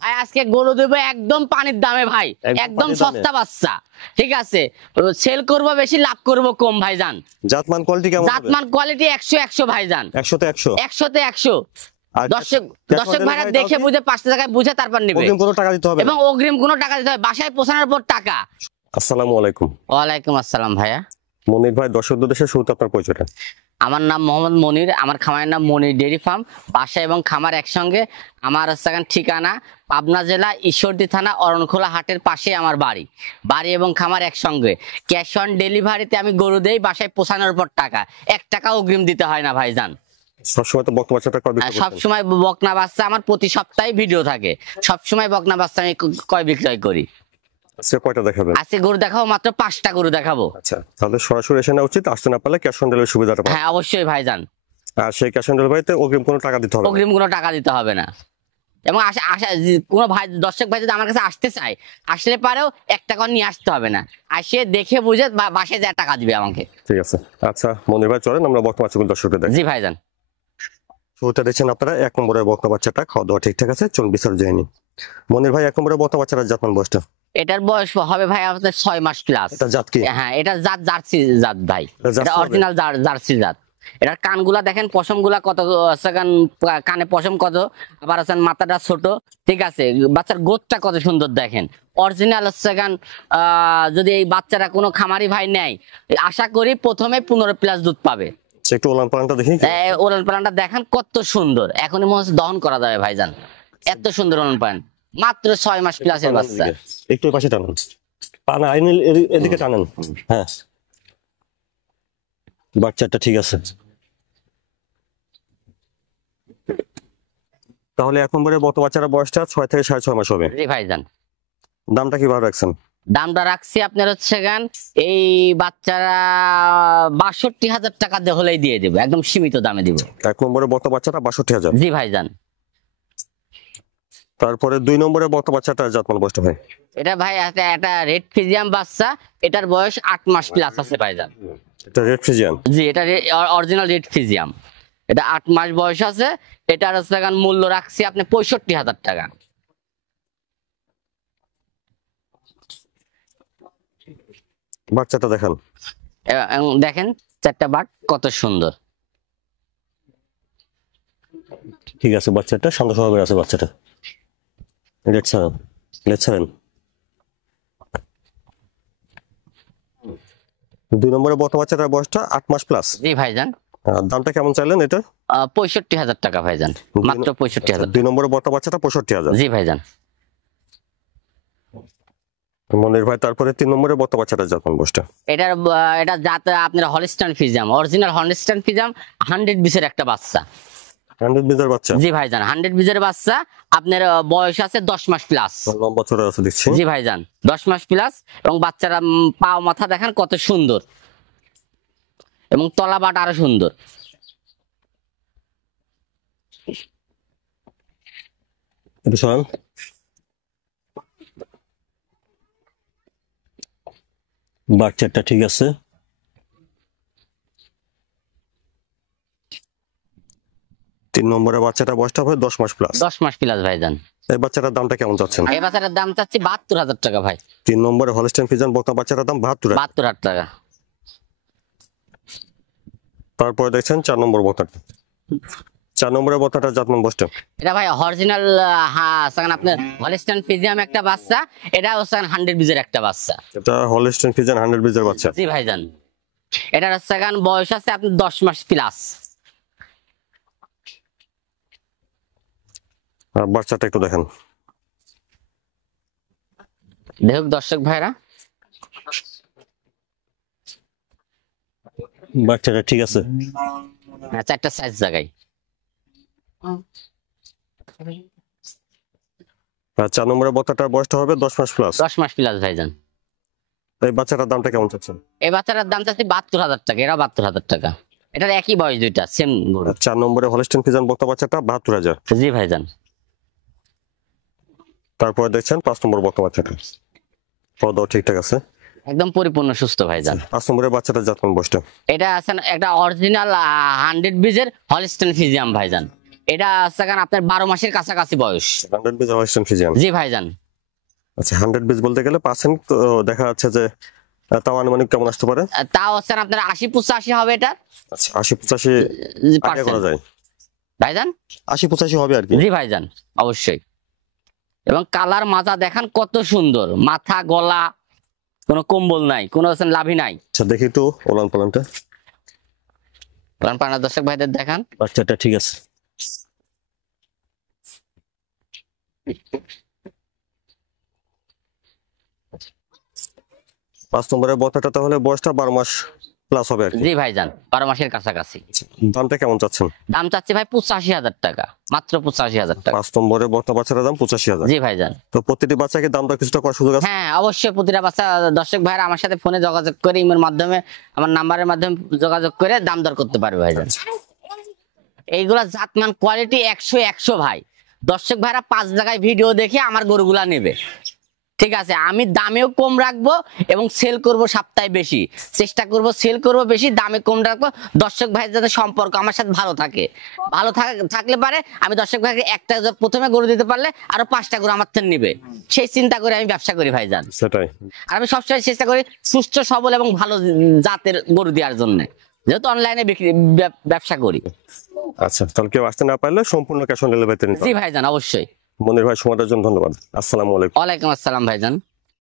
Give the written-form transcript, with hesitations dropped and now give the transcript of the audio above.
ভাই আজকে গরু দেবো একদম পানির দামে ভাই, একদম সস্তা বাচ্চা। ঠিক আছে, সেল করব বেশি, লাভ করব কম ভাইজান। জাতমান কোয়ালিটি কেমন? জাতমান কোয়ালিটি 100 ভাইজান, 100 তে 100, 100 তে 100। দর্শক ভাইরা দেখে বুঝে 5 টাকায় বুঝে তারপর নেবে, অগ্রিম কোনো টাকা দিতে হবে এবং অগ্রিম কোনো টাকা দিতে হবে, বাসায় পৌঁছানোর পর টাকা। আসসালামু আলাইকুম। ওয়ালাইকুম আসসালাম ভাইয়া। মনির ভাই, দর্শকদের দেশে শুরুতে আপনার পরিচয়টা। আমার নাম মোহাম্মদ মনির, আমার খামারের নাম মনির ডেইরি ফার্ম। বাসা এবং খামার একসঙ্গে। আমার ঠিকানা পাবনা জেলা ঈশ্বরদী থানা অরণখোলা হাটের পাশে আমার বাড়ি। বাড়ি এবং খামার একসঙ্গে। ক্যাশ অন ডেলিভারিতে আমি গরু দেই, বাসায় পৌঁছানোর পর টাকা, 1 টাকা অগ্রিম দিতে হয় না ভাইজান। সবসময় তো বকনা বাচ্চাটা কয় বিক্রি করছেন? সবসময় বকনা বাচ্চা আমার প্রতি সপ্তাহে ভিডিও থাকে, সবসময় বকনা বাচ্চা আমি ক্রয় বিক্রয় করি। আজকে কয়টা দেখাবেন? আজকে গরু দেখাবো মাত্র 5টা গরু দেখাবো। আচ্ছা, তাহলে সরাসরি এসে নেওয়া উচিত, আসতে না পারলে ক্যাশ অন ডেলিভারি সুবিধাটা পাবেন। হ্যাঁ অবশ্যই ভাইজান। আর সেই ক্যাশ অন ডেলিভারিতে অগ্রিম কোনো টাকা দিতে হবে না? অগ্রিম কোনো টাকা দিতে হবে না। এবং কোনো ভাই, দর্শক ভাই যদি আমার কাছে আসতে চায়, আসলে পারেও 1 টাকা নিয়ে আসতে হবে না, আসে দেখে বুঝে বাসায় যা টাকা দিবে আমাকে। ঠিক আছে। আচ্ছা মনির ভাই, চলেন আমরা বকনা বাচ্চাগুলো দর্শকদের দেখাই। জি ভাইজান। শুরুতে দেখছেন আপনারা 1 নম্বরের বকনা বাচ্চাটা, খাওয়া দাওয়া ঠিকঠাক আছে, চলুন বিস্তারিত জেনে নিই। মনির ভাই, 1 নম্বরের বকনা বাচ্চাটার জাতমান বয়সটা? এটার বয়স হবে ভাই আপনার 6 মাস প্লাস। এটা জাত কি? হ্যাঁ, এটা জাত জার্সি জাত ভাই, জার্সি এটা অরিজিনাল জার্সি জাত। এটার কানগুলা দেখেন, পশমগুলা কত, কানে পশম কত, আবার আছেন মাথাটা ছোট। ঠিক আছে, বাচ্চার গোদটা কত সুন্দর দেখেন, অরিজিনাল যদি এই বাচ্চারা কোনো খামারি ভাই নেয়, আশা করি প্রথমে 15 প্লাস দুধ পাবে। একটু ওলান পালানটা দেখি। ওলান পালানটা দেখেন কত সুন্দর, এখনই মনে হচ্ছে দহন করা যাবে ভাইজান, এত সুন্দর ওলান পালান। মাত্র 6 মাস প্লাসের বাচ্চা। একটু পাশে টানুন, পানা আইন এদিকে টানেন। হ্যাঁ, বাচ্চাটা ঠিক আছে। তাহলে 1 নম্বরের বকনা বাচ্চার বয়সটা 6 থেকে 6.5 মাস হবে। জি ভাইজান। দামটা কি ভালো রাখছেন? দামটা রাখছি আপনার এই বাচ্চারা ৬২,০০০ টাকা হলেই দিয়ে দেবো, একদম সীমিত দামে দিব। 1 নম্বরের বকনা বাচ্চাটা ৬২,০০০। জি ভাইজান। তারপরে 2 নম্বরের বকনা বাচ্চাটা জাতমান বয়সটা ভাই? এটা ভাই একটা রেড ফিজিয়াম বাচ্চা, এটার বয়স 8 মাস প্লাস আছে ভাইজান। এটা রেড ফ্রিজিয়ান? জি, এটা অরিজিনাল রেড ফিজিয়াম, এটা 8 মাস বয়স আছে। এটার মূল্য রাখছি আপনি ৬৫,০০০ টাকা। বাচ্চাটা দেখান। দেখেন 4টা বাট কত সুন্দর। ঠিক আছে, বাচ্চাটা শান্ত স্বভাবের আছে। বাচ্চাটা লেট ছাড়েন। 2 নম্বরের বকনা বাচ্চাটার বয়সটা 8 মাস প্লাস। জি ভাইজান। দামটা কেমন চাইলেন এটা? ৬৫,০০০ টাকা ভাইজান, মাত্র ৬৫,০০০। 2 নম্বরের বকনা বাচ্চাটা ৬৫,০০০। জি ভাইজান। মনির ভাই, তারপরে 3 নম্বরের বকনা বাচ্চাটা জাতমান বয়সটা? এটা জাত আপনার হলস্টাইন ফ্রিজিয়াম, অরিজিনাল হলস্টাইন ফ্রিজিয়াম, 100 বিসের একটা বাচ্চা। 100 বিজের বাচ্চা? জি ভাইজান, 100 বিজের বাচ্চা। আপনার বয়স আছে 10 মাস প্লাস। লম্বা চড়া আছে দেখছি। জি ভাইজান, 10 মাস প্লাস। এবং বাচ্চারা পা মাথা দেখেন কত সুন্দর, এবং তলা বাট আরো সুন্দর। একটু সরান। বাচ্চাটা ঠিক আছে। 3 নম্বরের বাচ্চাটা বয়সটা হবে 10 মাস প্লাস। 10 মাস প্লাস ভাইজান। এই বাচ্চাটার দামটা কেমন চাচ্ছেন? এই বাচ্চাটার দাম চাচ্ছি ৭২,০০০ টাকা ভাই। 3 নম্বরে হলস্টাইন ফ্রিজিয়ান বকনা বাচ্চাটার দাম ৭২,০০০। ৭২,০০০ টাকা। তারপরে দেখছেন 4 নম্বর বকনাটা। 4 নম্বরের বকনাটা জাতমান বয়সটা? এটা ভাই অরিজিনাল আপনার হলস্টাইন ফ্রিজিয়াম একটা বাচ্চা, এটা 100 বিজের একটা বাচ্চা। এটা হলস্টাইন ফ্রিজিয়ান 100 বিজের বাচ্চা? জি ভাইজান। এটার বয়স আছে আপনার 10 মাস প্লাস। বাচ্চাটা একটু দেখেন। দেখুক দর্শক ভাইরা, বাচ্চাটা ঠিক আছে। 4টা সাইজ জায়গায়। 4 নম্বরের বকনাটার বয়সটা হবে 10 মাস প্লাস। 10 মাস প্লাস ভাইজান। এই বাচ্চাটার দামটা কেমন চাচ্ছেন? এই বাচ্চাটার দাম চাচ্ছি ৭২,০০০ টাকা, এরা ৭২,০০০ টাকা। এটার একই বয়স, দুইটা সেম। 4 নম্বরে হলস্টাইন ফ্রিজিয়ান বকনা বাচ্চাটা ৭২,০০০। জি ভাইজান। তারপরে দেখছেন 5 নম্বর বকনা বাচ্চাটা, খাওয়া দাওয়া ঠিকঠাক আছে, একদম পরিপূর্ণ সুস্থ ভাইজান। 5 নম্বরের বাচ্চাটা জাতমান বয়সটা? এটা একটা অরিজিনাল 100 বিজের হলস্টাইন ফ্রিজিয়াম ভাইজান। এটা হচ্ছে এখন আপনার 12 মাসের কাছাকাছি বয়স। 100 পিস হলস্টাইন ফ্রিজিয়ান। জি ভাইজান। আচ্ছা 100 পিস বলতে গেলে পার্সেন্ট তো দেখা যাচ্ছে যে তাও আনুমানিক কেমন আসতে পারে? তাও হচ্ছে আপনার 80-85 হবে এটা। আচ্ছা 80-85 আইডিয়া করা যায় ভাইজান। 80-85 হবে আর কি। জি ভাইজান অবশ্যই। এবং কালার মাজা দেখান কত সুন্দর, মাথা গলা কোনো কম্বল নাই, কোনো লাভই নাই। আচ্ছা দেখি তো ওলান পালানটা। ওলান পালান দর্শক ভাইদের দেখান। বাচ্চাটা ঠিক আছে। পাঁচ নম্বরের বতাটা তাহলে বয়সটা 12 মাস প্লাস হবে আর কি। জি ভাইজান 12 মাসের কাছাকাছি। দামটা কেমন চাচ্ছেন? দাম চাচ্ছি ভাই 85,000 টাকা, মাত্র 85,000 টাকা। 5 নম্বরের বতা বাচ্চার দাম 85,000। জি ভাইজান। তো প্রতিটি বাচ্চাকে দাম দর কিছুটা করার সুযোগ আছে? হ্যাঁ অবশ্যই, প্রতিটা বাচ্চা দর্শক ভাইরা আমার সাথে ফোনে যোগাযোগ করে, ইমের মাধ্যমে, আমার নাম্বারের মাধ্যমে যোগাযোগ করে দাম দর করতে পারবে ভাইজান। এইগুলা জাতমান কোয়ালিটি 100 ভাই। দর্শক ভাইরা 5 জায়গায় ভিডিও দেখে আমার গরুগুলা নেবে, ঠিক আছে? আমি দামেও কম রাখবো এবং সেল করব সপ্তাহে বেশি, চেষ্টা করব সেল করব বেশি, দামে কম রাখবো। দর্শক ভাইয়ের যাতে সম্পর্ক আমার সাথে ভালো থাকে, থাকলে পারে আমি দর্শক ভাইকে একটা প্রথমে গরু দিতে পারলে আরো 5টা গরু আমার থেকে নিবে, সেই চিন্তা করে আমি ব্যবসা করি ভাইজান। সেটাই। আর আমি সবসময় চেষ্টা করি সুস্থ সবল এবং ভালো জাতের গরু দেওয়ার জন্য, যেহেতু অনলাইনে ব্যবসা করি। আচ্ছা তাহলে কেউ আসতে না পারলে সম্পূর্ণ ক্যাশ অন ডেলিভারিতে নিতে জি হবে। ভাইজান অবশ্যই। মনির ভাই সময়টার জন্য ধন্যবাদ। আসসালামু আলাইকুম। ওয়ালাইকুম আসসালাম ভাইজান।